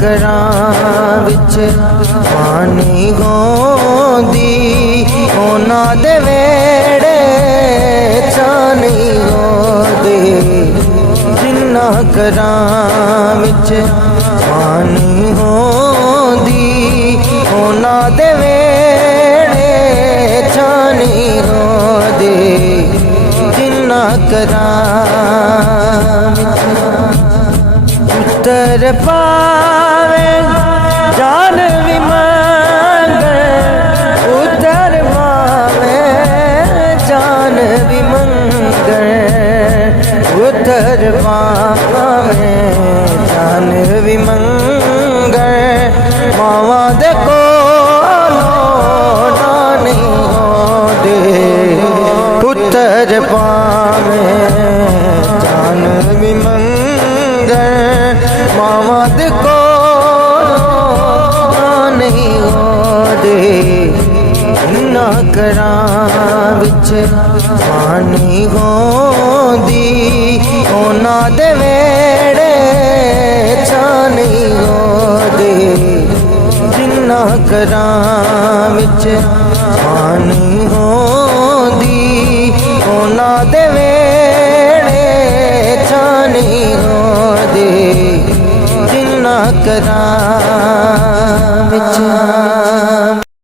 ਕਰਾਂ ਵਿੱਚ ਪਾਣੀ ਗੋਂਦੀ ਉਹਨਾਂ ਦੇ ਵੇੜੇ ਚਾਨੀ ਗੋਂਦੀ ਜਿੰਨਾ ਕਰਾਂ ਵਿੱਚ ਪਾਣੀ ਗੋਂਦੀ ਉਹਨਾਂ ਦੇ ਵੇੜੇ ਚਾਨੀ ਗੋਂਦੀ ਜਿੰਨਾ ਕਰਾਂ उत्तर पावे जान भी मंगे उत्तर पावे जान भी मंगे उत्तर पावे जान भी मंगे मावा दे कोलों नानी होंदे उत्तर पावे जान भी मंगे मावा दे कोलों नहीं होंदे इन्ना करां विच पानी होंदी उन्हां दे वेड़े चा नहीं होंदे जिन्ना करां विच पानी